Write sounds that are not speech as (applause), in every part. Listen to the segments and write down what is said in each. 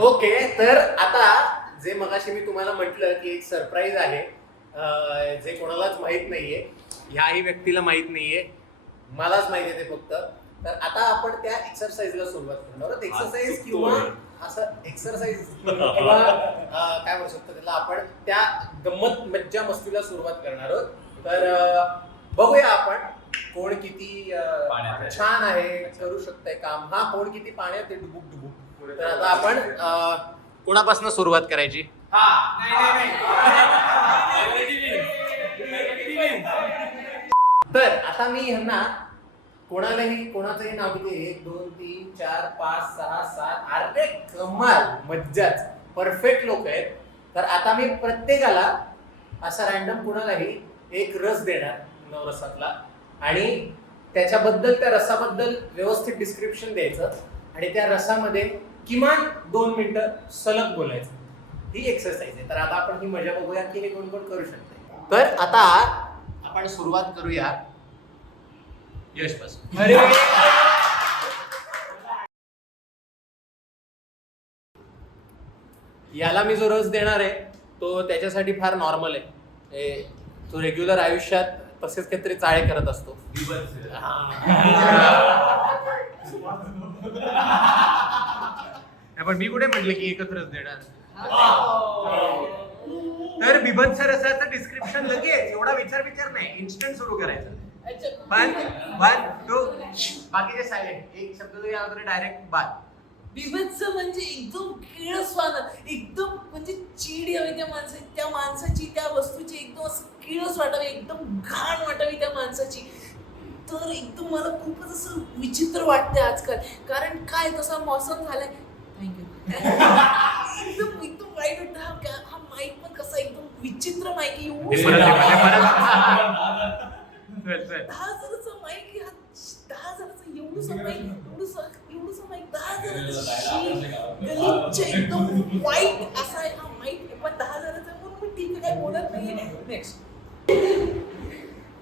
Okay तर आता जे मगाशी मी तुम्हाला म्हटलं की एक सरप्राईज आहे अं, जे कोणालाच माहीत नाहीये ह्याही व्यक्तीला माहीत नाहीये मलाच माहिती आहे ते फक्त. तर आता आपण त्या एक्सरसाइजला सुरुवात करणार. आहोत एक्सरसाइज किंवा असं एक्सरसाइज (laughs) किंवा अं, काय म्हणू शकतो त्याला आपण त्या गंमत मज्जा मस्तीला सुरुवात करणार आहोत. तर अं, बघूया आपण कोण किती अं, पाण्यात आहे. छान आहे करू शकतंय काम. हा कोण किती पाण्यात आहे? डुबुक डुबुक. तर आता आपण अं, कोणापासून सुरुवात करायची? तर आता मी ह्यांना कोणालाही कोणाचंही नाव किती एक दोन तीन चार पाच सहा सात अरे कमाल मज्जाच. परफेक्ट लोक आहेत. तर आता मी प्रत्येकाला असा रॅन्डम कुणालाही एक रस देणार नवरसातला. आणि त्याच्याबद्दल त्या रसाबद्दल व्यवस्थित डिस्क्रिप्शन द्यायचं. आणि त्या रसामध्ये किमान दोन मिनिटं सलग बोलायचं. ही एक्सरसाइज आहे. तर आता आपण ही मजा बघूया की हे कोण कोण करू शकते तर आता आपण सुरुवात करूया यशपासून याला मी जो रस देणार आहे तो त्याच्यासाठी फार नॉर्मल आहे. ए, तो रेग्युलर आयुष्यात तसेच काहीतरी चाळे करत असतो. (laughs) पण मी कुठे म्हटलं की एकत्रच देणार? तर बिभत्स रसाचं डिस्क्रिप्शन लगेच एवढा विचार विचार नाही इन्स्टंट सुरू करायचं. वन वन टू बाकीचे सायलेंट एक शब्द जरी आला तरी डायरेक्ट बाद बिभत्स म्हणजे एकदम किळसवान एकदम म्हणजे चीड यावी त्या माणसा त्या माणसाची त्या वस्तूची एकदम असं किळस वाटावी एकदम घाण वाटावी त्या माणसाची. तर एकदम मला खूपच असं विचित्र वाटते आजकाल. कारण काय तसा मौसम झालाय एकदम एकदम वाईट वाटतं. हा का- हा माईक पण कसा एकदम विचित्र माईक आहे. हे एवढं परत- हे परत- चल, चल. दहा हजाराचा माईक ह्या दहा हजाराचा एवढूसा माईक एवढूसा एवढूसा माईक दहा हजाराचा गलिच्छ एकदम वाईट असा आहे हा माईक पण दहा हजाराचा म्हणून मी ठीक आहे काय बोलत नेक्स्ट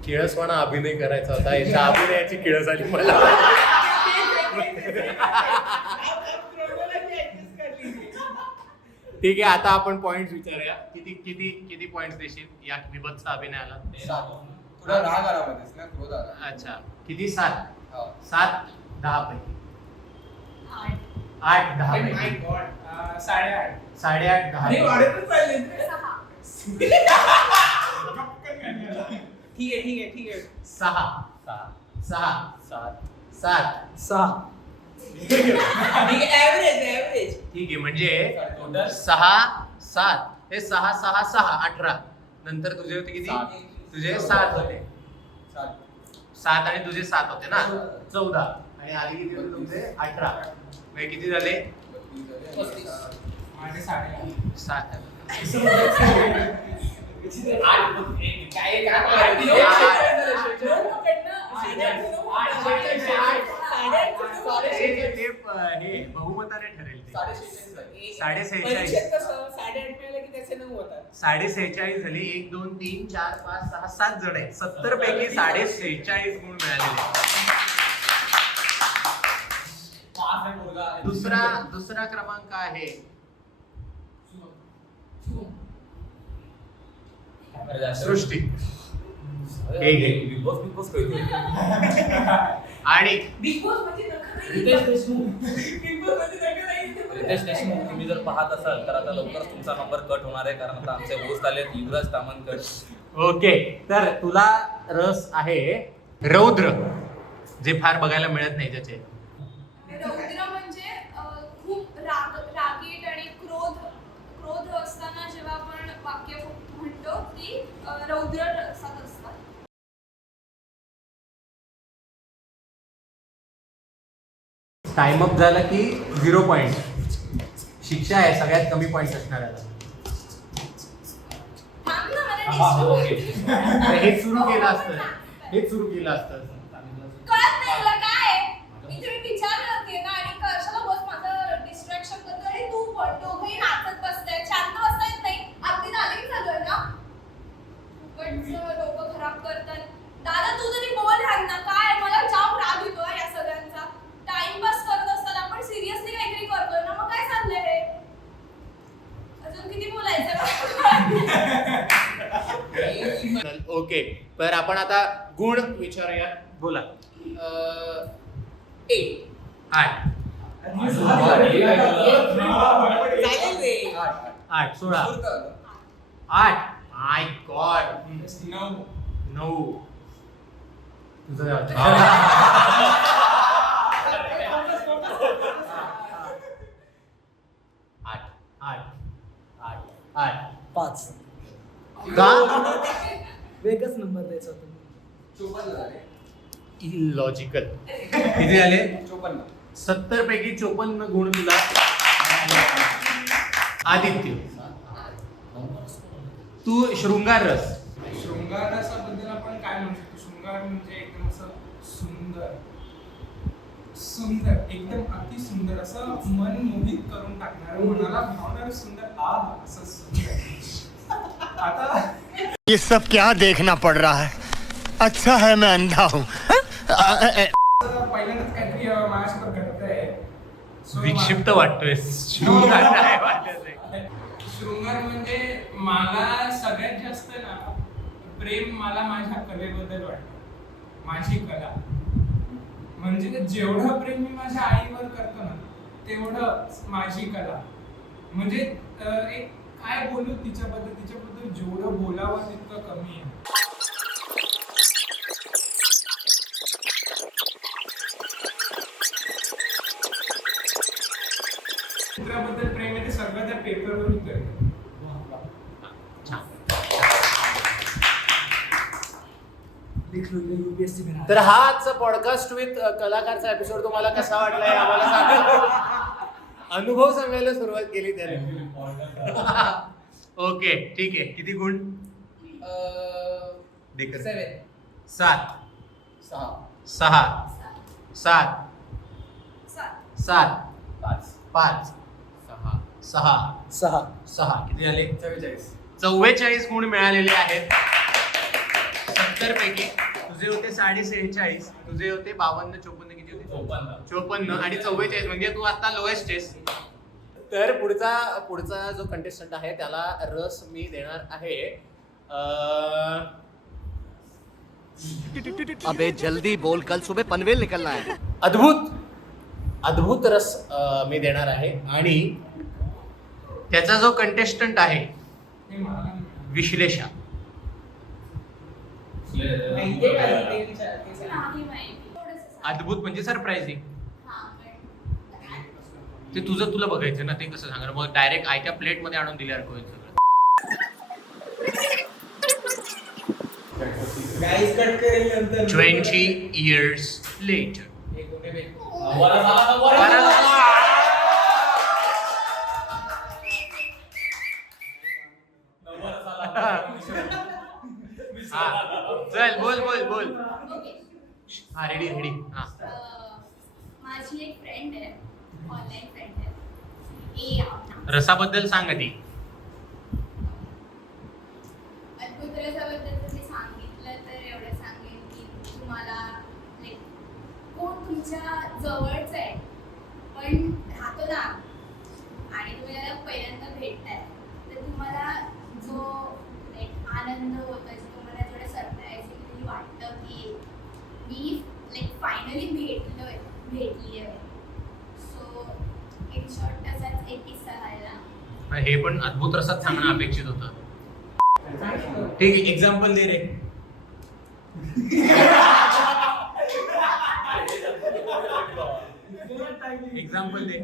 किळसवाणा अभिनय करायचा होता. याच्या अभिनयाची किळस आली मला. (laughs) ठीक आहे आता आपण पॉइंट विचारूया. किती किती किती पॉइंट देशील? या विभत्स अभिनयाला. तुला राग आला मध्येच ना क्रोध आला अच्छा. किती? सात. हो. सात दहा पैकी. आठ दहा पैकी. साडेआठ. दहा पैकी. (laughs) ठीक आहे ठीक आहे ठीक आहे. सहा. सहा. सात. सात. सहा. ऍव्हरेज ऍव्हरेज ठीक आहे म्हणजे सहा सात. हे सहा सहा सहा अठरा. नंतर तुझे होते किती? सात. तुझे सात होते. सात. सात आणि तुझे सात होते ना? चौदा. आणि आधी किती होते तुमचे? अठरा. म्हणजे किती झाले? बत्तीस झाले. सात ते- हे बहुमताने ठरेल ते. साडेसेहेचाळीस. झाले. साडे सेहेचाळीस साडे सेहेचाळीस झाले. एक दोन तीन चार पाच सहा सात जण आहेत. सत्तर पैकी साडे सेहेचाळीस गुण मिळालेले. दुसरा दुसरा क्रमांक आहे. सृष्टी. हे बिग बॉस. बिग बॉस (laughs) नाही. रितेश देशमुख तुम्ही जर पाहत असाल तर आता लवकरच तुमचा नंबर कट होणार आहे कारण आता आमचे होस्ट आले युवराज तामणकर ओके तर तुला रस आहे रौद्र जे फार बघायला मिळत नाही त्याचे रौद्र म्हणजे अं, खूप राग रागीट आणि क्रोध क्रोध असताना जेव्हा आपण वाक्य म्हणतो ती अं, रौद्र रसात असतात टाइम अप झाला की झिरो पॉइंट शिक्षा आहे सगळ्यात कमी पॉइंट असणार हे सुरू केलं असतं. हे सुरू केलं असतं कळत नाही मला काय आहे? मी तुम्ही विचारलं होते ना आणि कशाला बस माझं डिस्ट्रॅक्शन करतो आणि तू पण दोघंही नाचत बसताय शांत बसता येत नाही अगदी नालिक चालू आहे ना फुकटचं डोकं खराब करतात दादा तू तरी बोल ह्यांना काय मला जाम राग येतो या सगळ्यांचा टाइमपास करत असताना आपण सिरियसली काहीतरी करतोय ना मग काय चाललंय हे ओके तर आपण आता गुण विचारूया बोला. एट आठ. आठ, सोळा. आठ. माय गॉड नऊ. आठ. आठ. आठ. आठ. पाच. का? वेगच नंबर द्यायचा होता. चोपन्न झाले. इलॉजिकल किती (laughs) झाले? चोपन्न. सत्तर पैकी चोपन्न गुण तुला. आदित्य. तू शृंगार रस. शृंगार रसाबद्दल आपण काय म्हणू शकतो? शृंगार म्हणजे एकदम असं सुंदर. सुंदर. एकदम अति सुंदर असं मन मोहित करून टाकणार मनाला भावणार सुंदर आ असं सुंदर. (laughs) आता ये सब क्या देखना पड़ रहा है? अच्छा है मैं अंधा हूँ। पहिल्यांदाच काहीतरी अं, माझ्यासोबत विक्षिप्त वाटतोय. शृंगार नाही वाटत आहे. शृंगार म्हणजे मला सगळ्यात जास्त ना प्रेम मला माझ्या कलेबद्दल वाटतं. माझी कला. म्हणजे जेवढं प्रेम मी माझ्या आईवर करतो ना तेवढं माझी कला. म्हणजे अं, एक काय बोलू तिच्याबद्दल? तिच्याबद्दल जेवढं बोलावं तितकं कमी आहे. चित्राबद्दल प्रेम आहे ते सगळं त्या पेपरवर तर हा आजचा पॉडकास्ट विथ कलाकारचा एपिसोड तुम्हाला कसा वाटलाय? आम्हाला सांगा. अनुभव सांगायला सुरुवात केली त्याने. (laughs) ओके ठीक आहे. किती गुण? सात. सहा. सहा. सात. सात. सात. पाच. पाच. सहा. सहा. सहा. सहा. किती झाले? चव्वेचाळीस. चव्वेचाळीस गुण मिळालेले आहेत. सत्तर पैकी तुझे होते साडे सेहेचाळीस तुझे होते बावन्न चोपन्न किती होते? चोपन्न. चोपन्न आणि चव्वेचाळीस म्हणजे तू आता लोएस्ट आहेस. तर पुढचा पुढचा जो कंटेस्टंट आहे त्याला रस मी देणार आहे. अबे जल्दी बोल. कल सुबह पनवेल निकलना है. अद्भुत! अद्भुत रस अं, मी देणार आहे. आणि त्याचा जो कंटेस्टंट आहे. विश्लेषा नाही माहिती. थोडंसं सांग. अद्भुत म्हणजे सरप्राइझिंग. हा, पण- ते तुझं तुला बघायचं ना ते कसं सांगणार? मग डायरेक्ट आयत्या प्लेटमध्ये आणून दिल्यासारखं होईल सगळं. ट्वेंटी इयर्स लेटर चल बोल बोल बोल. ओके. हा रेडी रेडी हा. माझी एक फ्रेंड आहे. ऑनलाईन फ्रेंड आहे. ए. रसाबद्दल सांग आधी. अद्भुत रसाबद्दल मी सांगितलं तर एवढं सांगेन की तुम्हाला लाईक कोण तुमच्या जवळच आहे. पण राहतो ना. आणि तुम्ही त्याला पहिल्यांदा भेटताय. तर तुम्हाला जो लाईक आनंद होतो जो तुम्हाला थोडं सरप्राईजिंगली वाटतं की मी लाईक फायनली भेटलोय भेटली आहे सो इन शॉर्ट तसाच एक किस्सा राहिला हे पण अद्भुत रसात सांगणं अपेक्षित होतं. ठीक आहे एक्झाम्पल दे रे. एक्झाम्पल दे.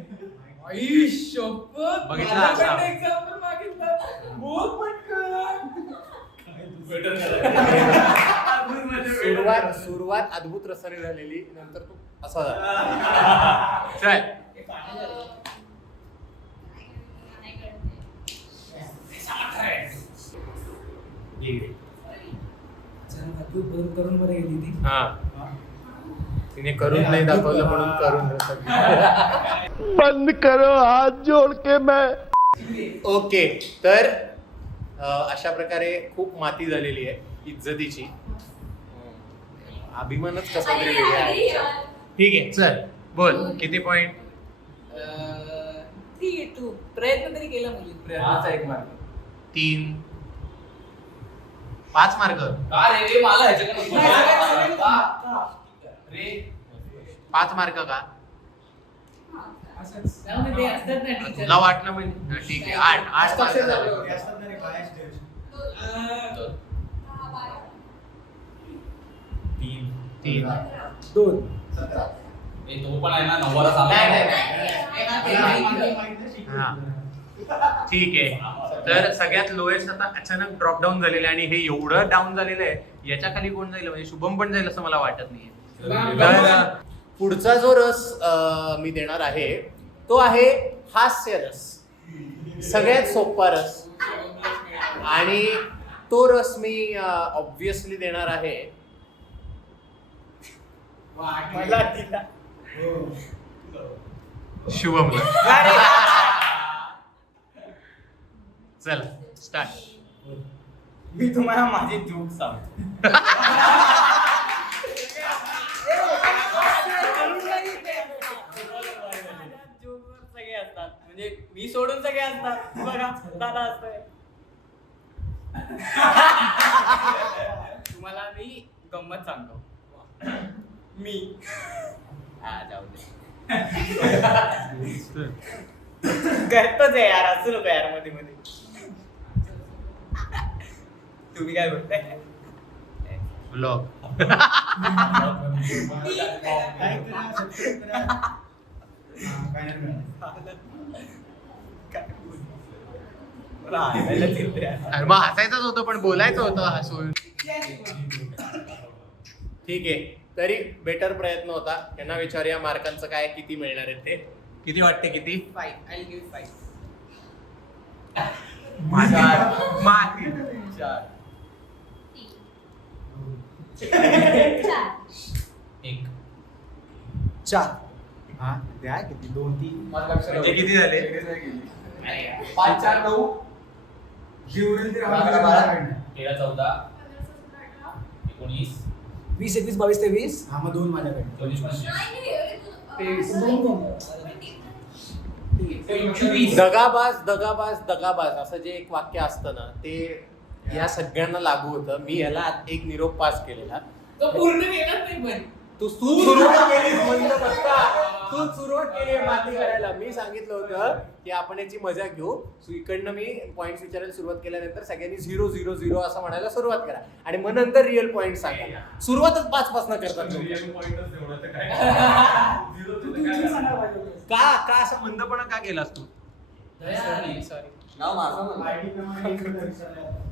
सुरुवात सुरुवात अद्भुत रसाने झालेली नंतर तू असा झाला. चल अं, नाही कळते चल, अद्भुत बदल करून बरं गेली ती हा. तिने करून नाही दाखवलं म्हणून करून बंद करो हाथ जोड़ के मैं. ओके तर अशा प्रकारे खूप माती झालेली आहे इज्जतीची. अभिमानच कसा तरी वेगळा आहे. ठीक आहे चल बोल किती पॉइंट ठीक आहे तू प्रयत्न तरी केला मुली प्रयत्नाचा एक मार्क तीन. पाच मार्क. का रे? रे मला ह्याच्याकडे नको. का? रे? पाच मार्क का? ते असतात ना तुला वाटलं म्हणजे ठीक आहे. आठ आठ मार्क झाले. तीन. तीन. दोन. ए, तो पण आहे ना नव्वद झाला नाही, नाही, नाही. हा. ठीक आहे. तर सगळ्यात लोएस्ट आता अचानक ड्रॉप डाऊन झालेलं आहे आणि हे एवढं डाऊन झालेलं आहे याच्या खाली कोण जाईल? म्हणजे शुभम पण जाईल असं मला वाटत नाही तर पुढचा जो रस अं, मी देणार आहे तो आहे हास्य रस. सगळ्यात सोपा रस. आणि तो रस मी ऑब्विसली देणार आहे. मला दिला. शुभमला. चला स्टार्ट मी तुम्हाला माझी जोक सांगतो. सगळे असतात म्हणजे मी सोडून सगळे असतात बघा दादा असतंय तुम्हाला मी गंमत सांगतो. मी. हा जाऊ दे. करतोच आहे यार असू नको यारमध्ये मध्ये. तुम्ही काय बोलताय ब्लॉग. अरे मग हसायचंच होतं पण बोलायचं होतं हसून ठीक आहे तरी बेटर प्रयत्न होता त्यांना विचारूया मार्कांचं काय किती मिळणार आहे ते किती वाटते किती Five. I'll give five. (laughs) चार. मार्क. चार. चार. एक. चार. हा द्या किती? दोन तीन. म्हणजे किती झाले? पाच चार नऊ. जे उरेल ते बारा. तेरा चौदा. एकोणीस. वीस एकवीस बावीस तेवीस. हा मग दोन माझ्याकडे. चोवीस पंचवीस तू- दोन, दगाबाज दगाबाज दगाबाज. असं जे एक वाक्य असतं ना ते या सगळ्यांना लागू होतं. मी याला एक निरोप पास केलेला. तो पूर्ण नाही पण. तू तू सुरुवात केलीस मंद बघता. तू सुरुवात केली माती करायला. मी सांगितलं होतं की आपण याची मजा घेऊ. सो इकडनं मी पॉईंट विचारायला सुरुवात केल्यानंतर सगळ्यांनी झिरो झिरो झिरो असं म्हणायला सुरुवात करा. आणि मग नंतर रिअल पॉईंट सांगा. सुरुवातच पाच पासन करतात लोकं. (laughs) का का असं मंदपणा का केलास तू? नाव माझं म्हणलं.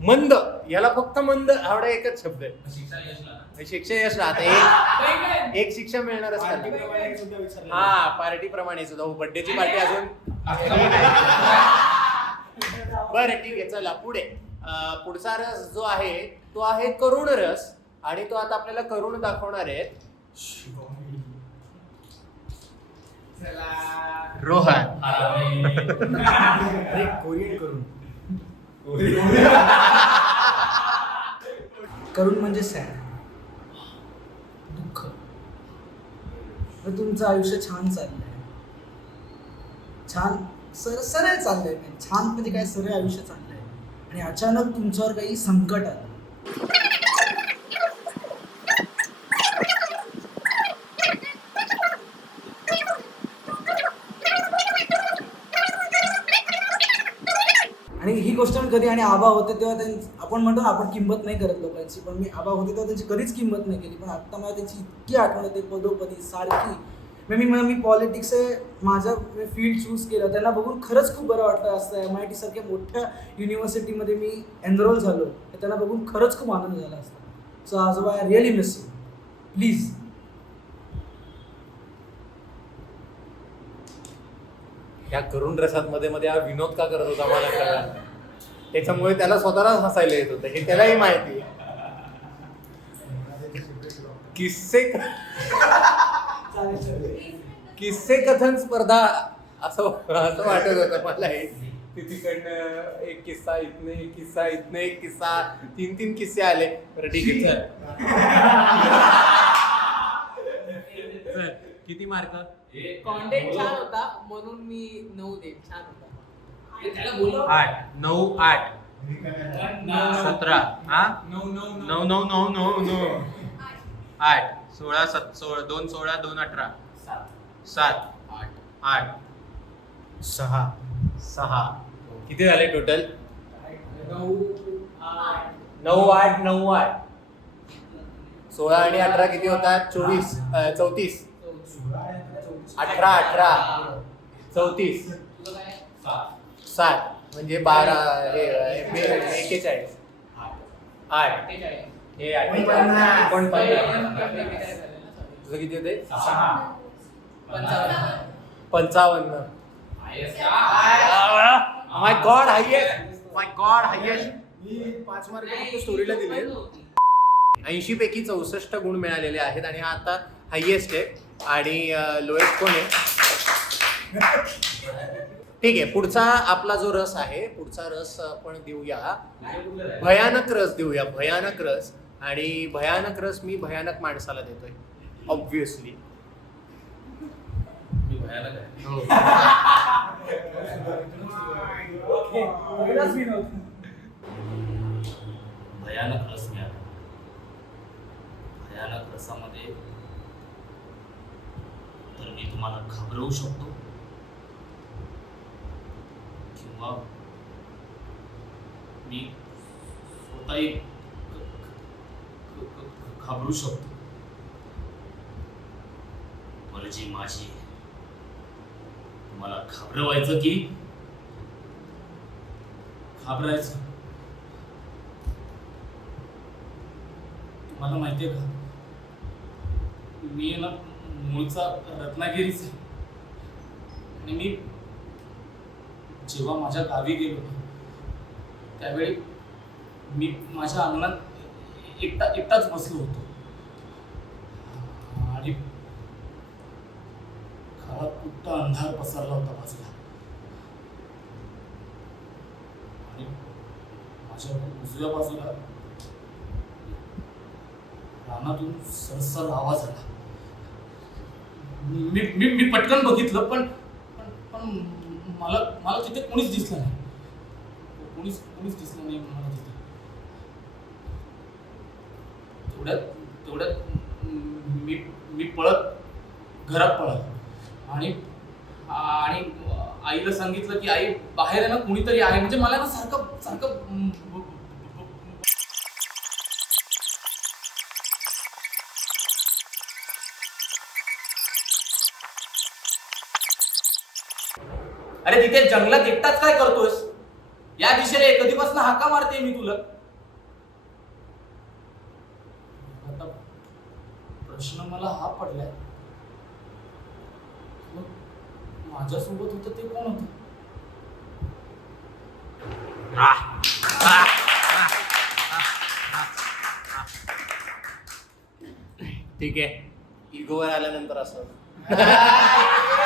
मंद. याला फक्त मंद आवडा एकच शब्द आहे. शिक्षा यशला ना. शिक्षा यश राहते एक एक शिक्षा मिळणारच त्याला हा पार्टी प्रमाणे सुद्धा. बर्थडेची पार्टी अजून. बरं ठीक आहे चला पुढे. अं, पुढचा रस जो आहे तो आहे करुण रस. आणि तो आता आपल्याला करुण दाखवणार आहे रोहन. अरे कोरियन करून. करून म्हणजे सॅड. दुःख. तर तुमचं आयुष्य छान चाललंय. छान सर सरळ चाललंय. छान म्हणजे काय सरळ आयुष्य चाललंय. आणि अचानक तुमच्यावर काही संकट आलं आणि ही गोष्ट मी कधी आणि आबा होते तेव्हा त्यांची आपण म्हणतो ना आपण किंमत नाही करत लोकांची. पण मी आबा होते तेव्हा त्यांची कधीच किंमत नाही केली. पण आत्ता मला त्याची इतकी आठवण येते पदोपदी सारखी. मी मी मी पॉलिटिक्स माझं फील्ड चूज केलं. त्यांना बघून खरंच खूप बरं वाटलं. असतं एम आय टी सारख्या मोठ्या युनिव्हर्सिटीमध्ये मी एनरोल झालो. तर त्यांना बघून खरंच खूप आनंद झाला असतो. सो आजोबा I really miss you please ह्या करुण रसात मध्ये मध्ये हा विनोद का करत होता मला कळला? त्याच्यामुळे त्याला स्वतःलाच हसायला येत होतं हे त्यालाही माहिती आहे. किस्से किस्से कथन स्पर्धा असं असं वाटत होतं मला हे तिकडनं एक किस्सा इथनं एक किस्सा इथनं एक किस्सा तीन तीन किस्से आले बरं ठीक आहे चल. किती मार्क कॉन्टेंट छान होता म्हणून मी नऊ देईन छान होता आठ नऊ आठ. सतरा हा? नऊ नऊ नऊ नऊ नऊ. आठ सोळा सत सोळा दोन सोळा दोन अठरा. सात. आठ. आठ. सहा. सहा. किती झाले टोटल नऊ आठ. नऊ आठ सोळा आणि अठरा किती होतात? चोवीस चौतीस. अठरा अठरा. चौतीस. सात म्हणजे बारा हे एक्केचाळीस आठ. हे एकोणपन्नास. तुझं किती होते पंचावन्न. My god highest my god highest मी पाच मार्क स्टोरीला दिले. ऐंशी पैकी चौसष्ट गुण मिळालेले आहेत आणि हा आता हायेस्ट आहे. आणि लोएस्ट कोण आहे? (laughs) ठीक आहे पुढचा आपला जो रस आहे पुढचा रस आपण देऊया. भयानक रस देऊया भयानक रस. आणि भयानक रस मी भयानक माणसाला देतोय ऑब्विसली मी भयानक आहे. पहिलाच विनोद भयानक रस मिळाला भयानक रसामध्ये तर मी तुम्हाला घाबरवू शकतो. किंवा मी स्वतःही घाबरू शकतो. मर्जी माझी मला घाबरवायचं की घाबरायचं? तुम्हाला माहिती आहे का? मी ना मूळचा रत्नागिरीच आहे. आणि मी जेव्हा माझ्या गावी गेलो त्यावेळी मी माझ्या अंगणात एकटा एकटाच बसलो होतो. आणि घरात कुठं अंधार पसरला होता बाजूला आणि माझ्या उजव्या बाजूला रानातून सरसर आवाज आला. मी मी मी पटकन बघितलं पण पण पण मला मला तिथे कोणीच दिसलं नाही. कोणीच कोणीच दिसलं नाही मला तिथे. तेवढ्यात तेवढ्यात मी मी पळत घरात पळत. आणि आणि आईला सांगितलं की आई बाहेर आहे ना कुणीतरी आहे. म्हणजे मला ना सारखं सारखं अरे तिथे जंगलात एकटाच काय करतोयस? या दिशेने कधीपासून हाका मारते मी तुला. आता प्रश्न मला हा पडलाय. माझ्यासोबत होतं ते कोण होतं? ठीक आहे. इगोवर आल्यानंतर असं. (laughs)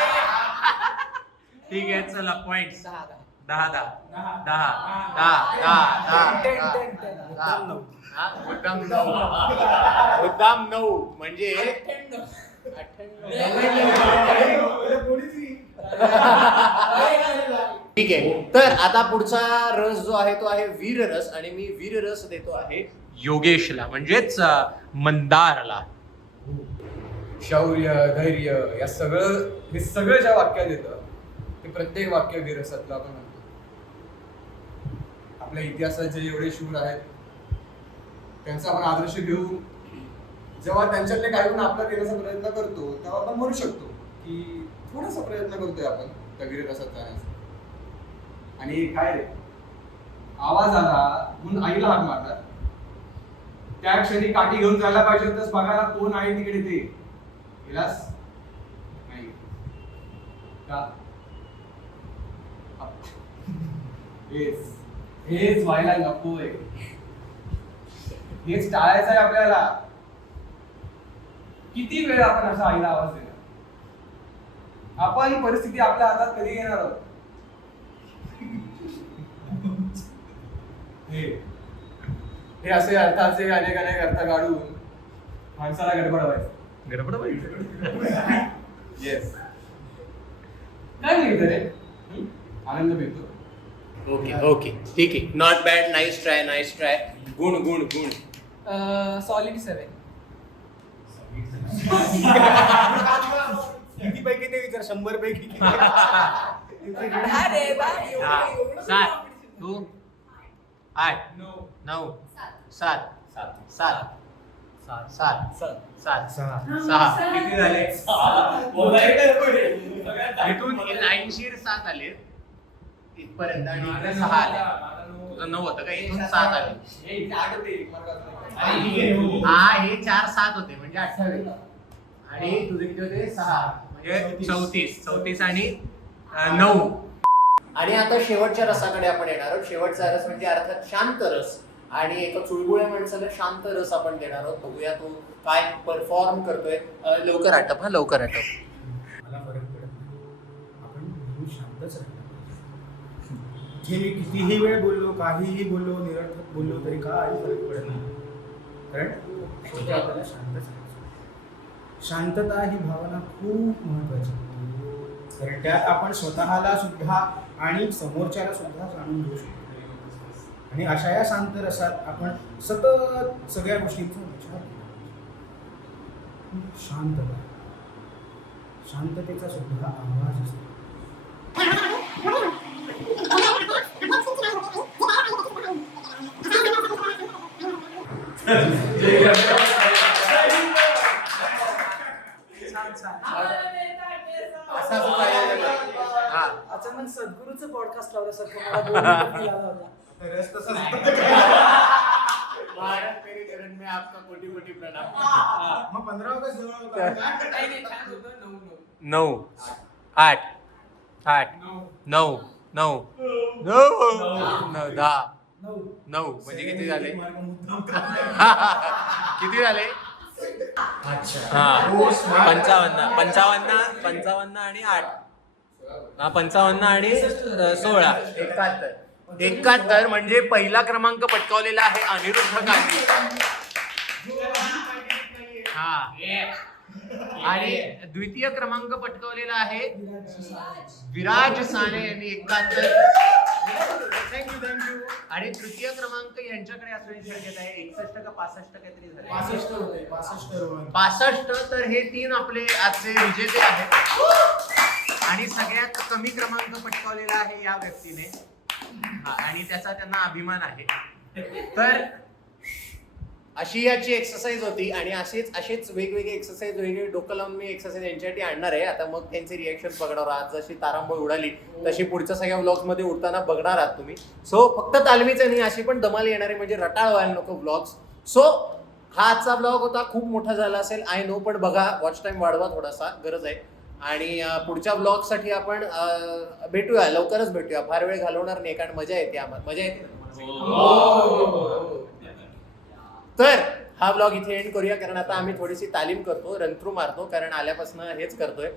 ठीक आहे चला पॉइंट दहा दहा. दहा दहा. दहा. दहा. मुद्दाम नऊ. मुद्दाम नऊ. म्हणजे ठीक आहे. तर आता पुढचा रस जो आहे तो आहे वीर रस आणि मी वीर रस देतो आहे योगेशला म्हणजेच मंदारला. शौर्य धैर्य या सगळं हे सगळं ज्या वाक्यात येतं ते प्रत्येक वाक्य विरसातलं आपण म्हणतो. आपल्या इतिहासात जे एवढे शूर आहेत त्यांचा आपण आदर्श घेऊन जेव्हा त्यांच्यातले काही गुण आपला देण्याचा प्रयत्न करतो तेव्हा आपण म्हणू शकतो की थोडासा प्रयत्न करतोय आपण त्या वीररसात जाण्याचा. आणि काय रे? आवाज आला म्हणून आईला हाक मारतात. त्या क्षणी काठी घेऊन जायला पाहिजे होतंस बघायला कोण आहे तिकडे ते. गेलास? नाही. का? हेच. हेच व्हायला नकोय हेच टाळायचं आहे आपल्याला. किती वेळ आपण असा आईला आवाज देणार आपण परिस्थिती आपल्या हातात कधी घेणार आहोत हे. हे असे अर्थाचे अनेक अनेक अर्थ काढून माणसाला गडबड व्हायचं. गडबड येस काय मिळतं रे? हं? आनंद मिळतो. ओके ओके ठीक आहे. Not bad nice try nice try गुण गुण गुण. सॉलिड सेवन किती पैकी ते विचार शंभर पैकी अरे बा, एवढं- एवढं सात. तू? आठ. नऊ. सात. सात. सात. सात. सात. सहा. किती झाले? इथून लाईनशीर सात आले इथपर्यंत आणि इकडे सहा आले. तुझं नऊ होतं का? इथून सात आले. हा हे चार सात होते म्हणजे अठ्ठावीस आणि तुझे किती होते? सहा. म्हणजे चौतीस. चौतीस. आणि अं, नऊ. आणि आता शेवटच्या रसाकडे आपण येणार आहोत. शेवटचा रस म्हणजे अर्थात शांत रस. आणि एका चुळबुळ्या माणसाला शांत रस आपण देणार आहोत. बघूया तो काय परफॉर्म करतोय. अं, लवकर आटप हा लवकर आटप. हे मी कितीही वेळ बोललो काहीही बोललो निरर्थक बोललो तरी काही फरक पडत नाही. कारण आपल्याला शांतता ही भावना खूप महत्वाची कारण त्यात आपण स्वतःला सुद्धा आणि समोरच्याला सुद्धा जाणून घेऊ शकतो. आणि अशा या शांत रसात आपण सतत सगळ्या गोष्टींचा विचार शांतता. शांततेचा सुद्धा आवाज असतो असा जो काय हा अचानक सद्गुरूचं पॉडकास्ट भारत चरण में आपका कोटी कोटी प्रणाम मग पंधरा ऑगस्ट जवळ होता नऊ, नऊ. आठ. आठ. नऊ. नऊ. नऊ. नऊ. दहा. नऊ. म्हणजे किती झाले? (laughs) किती झाले? हा. पंचावन्न. पंचावन्न पंचावन्न आणि आठ. हा पंचावन्न आणि सोळा. एकाहत्तर. एकाहत्तर म्हणजे पहिला क्रमांक पटकावलेला आहे अनिरुद्ध गांधी. हा. आणि द्वितीय क्रमांक पटकावलेला आहे विराज साने यांनी एकाहत्तर थँक्यू थँक्यू आणि तृतीय क्रमांक यांच्याकडे असण्याची शक्यता आहे एकसष्ट का पासष्ट काहीतरी झाले पासष्ट होते पासष्ट पासष्ट तर हे तीन आपले आजचे विजेते आहेत. आणि सगळ्यात कमी क्रमांक पटकावलेला आहे या व्यक्तीने. आणि त्याचा त्यांना अभिमान आहे. तर अशी याची एक्सरसाइज होती आणि असेच असेच वेगवेगळे एक्सरसाइज वेगळे डोकं लावून मी एक्सरसाइज यांच्यासाठी आणणार आहे. आता मग त्यांचे रिएक्शन बघणार आहात जशी तारांबळ उडाली तशी पुढच्या सगळ्या व्लॉग्समध्ये उडताना बघणार आहात तुम्ही. सो फक्त तालमीचं नाही अशी पण धमाल येणारे म्हणजे रटाळ व्हायला नको ब्लॉग्स सो हा आजचा ब्लॉग होता खूप मोठा झाला असेल. आय नो पण बघा वॉच टाईम वाढवा थोडासा गरज आहे. आणि पुढच्या ब्लॉगसाठी आपण भेटूया लवकरच भेटूया. फार वेळ घालवणार नाही कारण मजा येते आम्हाला. मजा येते. हो, हो, हो, तर हा ब्लॉग इथे एंड करूया कारण आता आम्ही थोडीशी तालीम करतो रनथ्रू मारतो कारण आल्यापासून हेच करतोय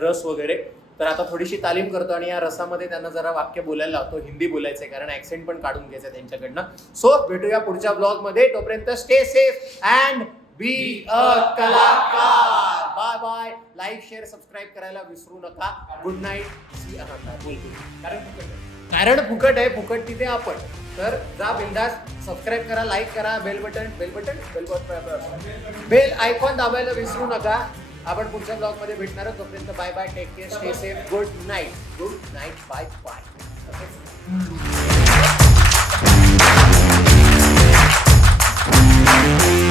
रस वगैरे. तर आता थोडीशी तालीम करतो आणि या रसामध्ये त्यांना जरा वाक्य बोलायला लावतो हिंदी बोलायचंय कारण ऍक्सेंट पण काढून घ्यायचं त्यांच्याकडनं. सो भेटूया पुढच्या ब्लॉगमध्ये तोपर्यंत stay safe and be a कलाकार. Bye bye like share subscribe करायला विसरू नका. गुड नाईट कारण फुकट आहे फुकट तिथे आपण. तर जा बिंदास सबस्क्राईब करा लाईक करा bell button bell button bell button bell icon दाबायला विसरू नका. आपण पुढच्या ब्लॉगमध्ये भेटणार तोपर्यंत bye bye take care stay safe good night good night bye bye